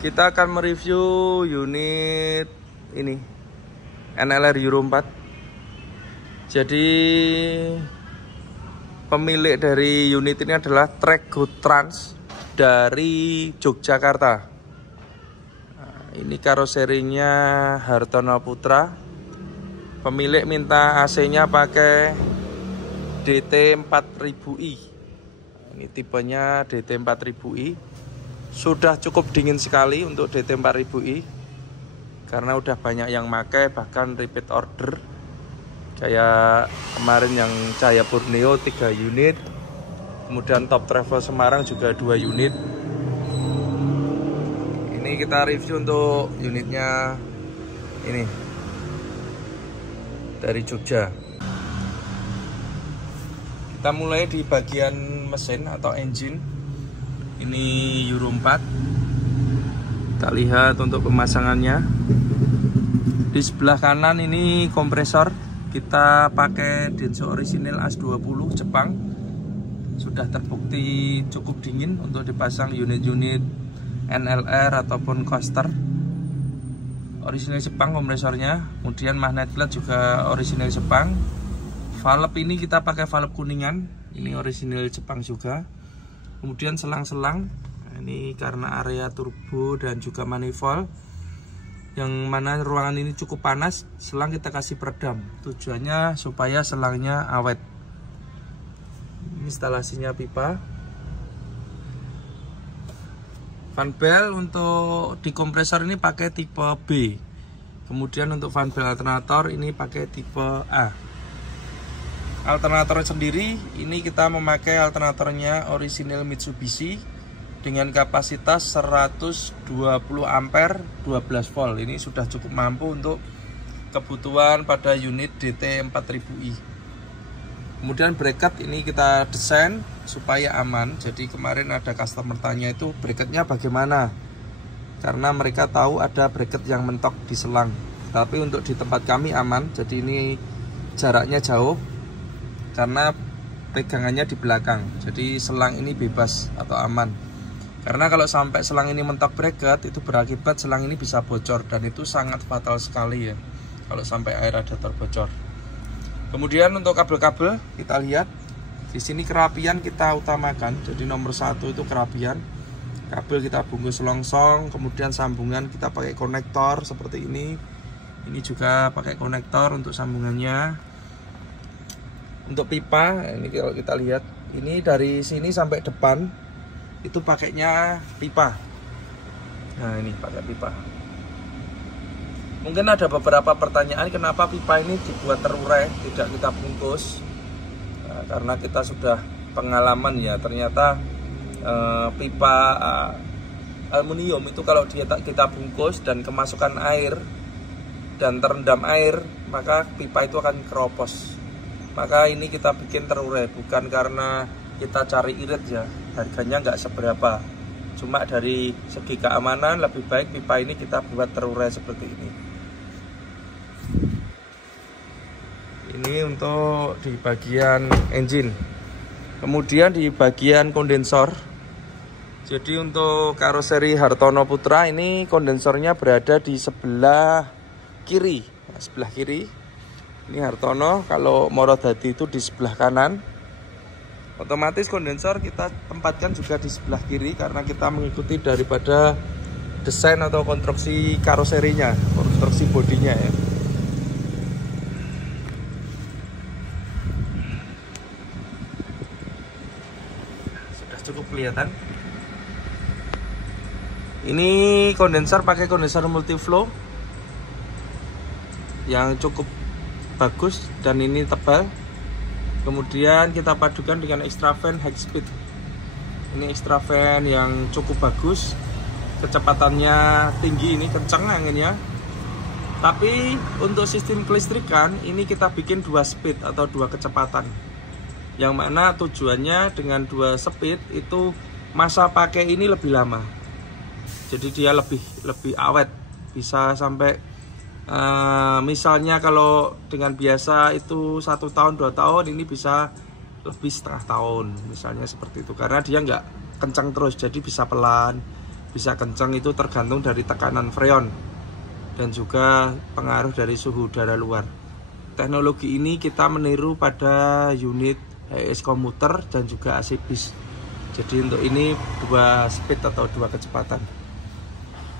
Kita akan mereview unit ini NLR Euro 4. Jadi pemilik dari unit ini adalah Trek Good Trans dari Yogyakarta. Nah, ini karoserinya Hartono Putra. Pemilik minta AC-nya pakai DT 4000i. Ini tipenya DT 4000i. Sudah cukup dingin sekali untuk DT 4000i karena udah banyak yang pakai, bahkan repeat order. Kayak kemarin yang Cahaya Borneo 3 unit, kemudian Top Travel Semarang juga 2 unit. Ini kita review untuk unitnya ini dari Jogja. Kita mulai di bagian mesin atau engine. Ini Euro 4. Kita lihat untuk pemasangannya. Di sebelah kanan ini kompresor. Kita pakai Denso orisinil AS20 Jepang. Sudah terbukti cukup dingin untuk dipasang unit-unit NLR ataupun coaster. Orisinil Jepang kompresornya. Kemudian magnet plate juga orisinil Jepang. Valve ini kita pakai valve kuningan. Ini orisinil Jepang juga. Kemudian selang-selang, ini karena area turbo dan juga manifold, yang mana ruangan ini cukup panas, selang kita kasih peredam. Tujuannya supaya selangnya awet. Instalasinya pipa. Fan belt untuk di kompresor ini pakai tipe B. Kemudian untuk fan belt alternator ini pakai tipe A. Alternator sendiri ini kita memakai alternatornya orisinil Mitsubishi dengan kapasitas 120 ampere 12 volt. Ini sudah cukup mampu untuk kebutuhan pada unit DT 4000i. Kemudian bracket ini kita desain supaya aman. Jadi kemarin ada customer tanya itu bracketnya bagaimana, karena mereka tahu ada bracket yang mentok di selang. Tapi untuk di tempat kami aman. Jadi ini jaraknya jauh karena pegangannya di belakang, jadi selang ini bebas atau aman. Karena kalau sampai selang ini mentok bracket, itu berakibat selang ini bisa bocor, dan itu sangat fatal sekali ya kalau sampai air radiator bocor. Kemudian untuk kabel-kabel kita lihat di sini, kerapian kita utamakan. Jadi nomor 1 itu kerapian. Kabel kita bungkus longsong, kemudian sambungan kita pakai konektor seperti ini. Ini juga pakai konektor untuk sambungannya. Untuk pipa, ini kalau kita lihat, ini dari sini sampai depan itu pakainya pipa. Nah, ini pakai pipa. Mungkin ada beberapa pertanyaan kenapa pipa ini dibuat terurai, tidak kita bungkus. Nah, karena kita sudah pengalaman ya, ternyata pipa aluminium itu kalau kita bungkus dan kemasukan air dan terendam air, maka pipa itu akan keropos. Maka ini kita bikin terurai, bukan karena kita cari irit ya, harganya nggak seberapa. Cuma dari segi keamanan lebih baik pipa ini kita buat terurai seperti ini. Ini untuk di bagian engine. Kemudian di bagian kondensor. Jadi untuk karoseri Hartono Putra ini kondensornya berada di sebelah kiri. Nah, sebelah kiri. Ini Hartono, kalau Morodadi itu di sebelah kanan. Otomatis kondensor kita tempatkan juga di sebelah kiri karena kita mengikuti daripada desain atau konstruksi karoserinya, konstruksi bodinya ya. Sudah cukup kelihatan. Ini kondensor pakai kondensor multiflow yang cukup bagus dan ini tebal. Kemudian kita padukan dengan extra fan high speed. Ini extra fan yang cukup bagus, kecepatannya tinggi, ini kencang anginnya. Tapi untuk sistem kelistrikan ini kita bikin 2 speed atau 2 kecepatan, yang mana tujuannya dengan 2 speed itu masa pakai ini lebih lama. Jadi dia lebih awet, bisa sampai misalnya kalau dengan biasa itu 1 tahun 2 tahun, ini bisa lebih setengah tahun misalnya seperti itu, karena dia nggak kencang terus, jadi bisa pelan bisa kencang itu tergantung dari tekanan freon dan juga pengaruh dari suhu udara luar. Teknologi ini kita meniru pada unit HES komuter dan juga AC bis. Jadi untuk ini 2 speed atau 2 kecepatan.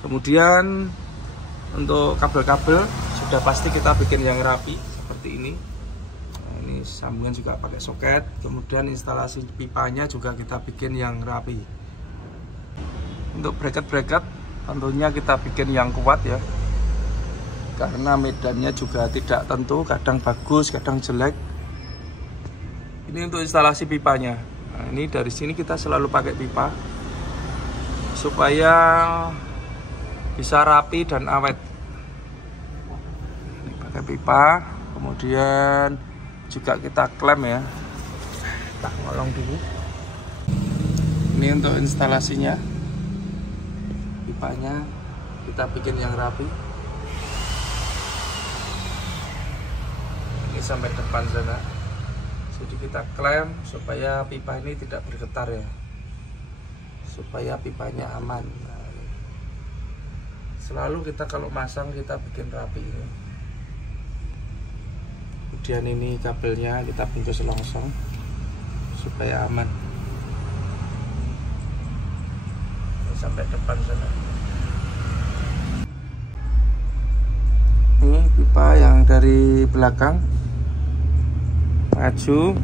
Kemudian untuk kabel-kabel sudah pasti kita bikin yang rapi seperti ini. Nah, ini sambungan juga pakai soket. Kemudian instalasi pipanya juga kita bikin yang rapi. Untuk bracket-bracket tentunya kita bikin yang kuat ya, karena medannya juga tidak tentu, kadang bagus, kadang jelek. Ini untuk instalasi pipanya. Nah, ini dari sini kita selalu pakai pipa supaya bisa rapi dan awet. Ini pakai pipa, kemudian juga kita klem ya. Tak ngolong dulu. Ini untuk instalasinya. Pipanya kita bikin yang rapi. Ini sampai depan sana. Jadi kita klem supaya pipa ini tidak bergetar ya, supaya pipanya aman. Nah, selalu kita kalau masang kita bikin rapi ini. Kemudian ini kabelnya kita bungkus longsong supaya aman. Ini sampai depan sana. Ini pipa yang dari belakang maju.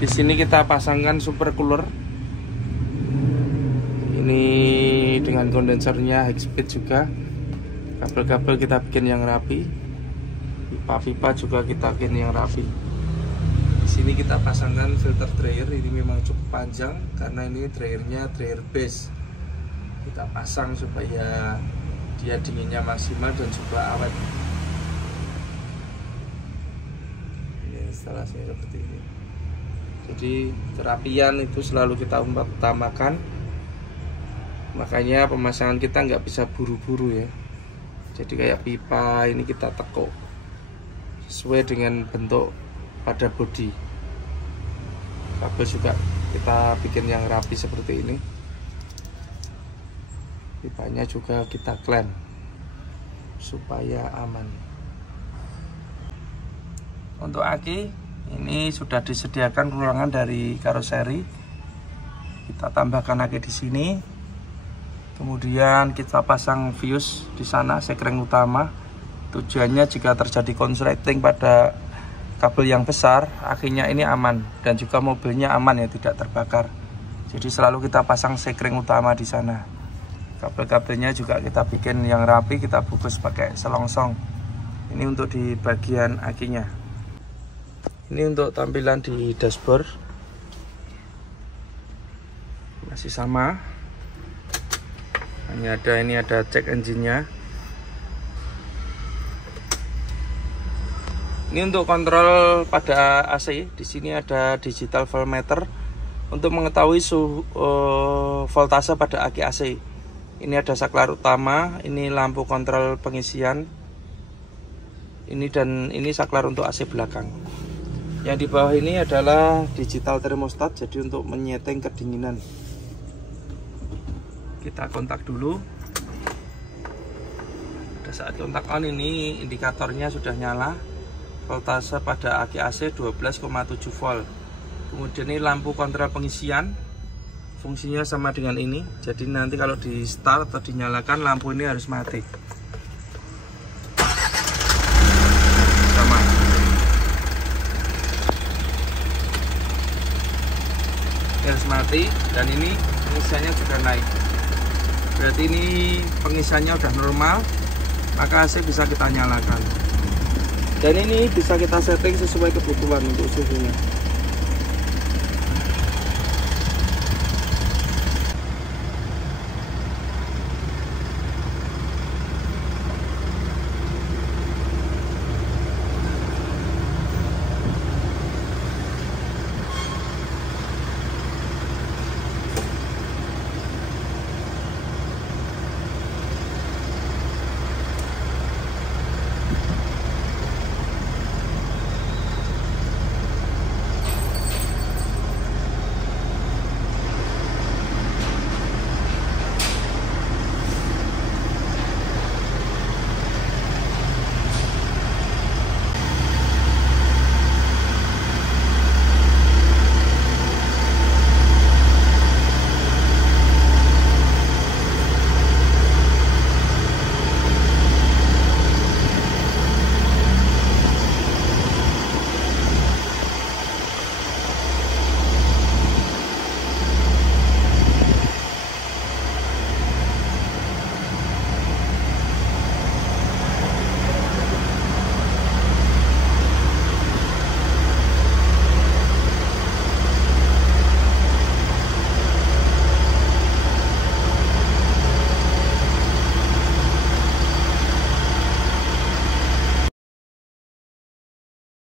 Di sini kita pasangkan super cooler. Ini dengan kondensernya high speed juga. Kabel-kabel kita bikin yang rapi. Pipa-pipa juga kita bikin yang rapi. Di sini kita pasangkan filter dryer. Ini memang cukup panjang karena ini dryernya dryer base. Kita pasang supaya dia dinginnya maksimal dan juga awet. Instalasinya seperti ini. Jadi kerapian itu selalu kita utamakan. Makanya pemasangan kita nggak bisa buru-buru ya. Jadi kayak pipa ini kita tekuk sesuai dengan bentuk pada bodi. Kabel juga kita bikin yang rapi seperti ini. Pipanya juga kita klem supaya aman. Untuk aki ini sudah disediakan ruangan dari karoseri. Kita tambahkan aki di sini. Kemudian kita pasang fuse di sana, sekring utama. Tujuannya jika terjadi konsleting pada kabel yang besar, akinya ini aman dan juga mobilnya aman ya, tidak terbakar. Jadi selalu kita pasang sekring utama di sana. Kabel-kabelnya juga kita bikin yang rapi, kita bungkus pakai selongsong. Ini untuk di bagian akinya. Ini untuk tampilan di dashboard. Masih sama. Hanya ini ada cek engine-nya. Ini untuk kontrol pada AC. Di sini ada digital voltmeter untuk mengetahui voltase pada aki AC. Ini ada saklar utama, ini lampu kontrol pengisian. Ini dan ini saklar untuk AC belakang. Yang di bawah ini adalah digital thermostat, jadi untuk menyeting kedinginan. Kita kontak dulu. Pada saat kontak on ini indikatornya sudah nyala. Voltase pada aki AC 12,7 volt. Kemudian ini lampu kontrol pengisian. Fungsinya sama dengan ini. Jadi nanti kalau di start atau dinyalakan lampu ini harus mati. Sama. Ini harus mati dan ini pengisiannya juga naik. Berarti ini pengisiannya udah normal, maka AC bisa kita nyalakan. Dan ini bisa kita setting sesuai kebutuhan untuk suhunya.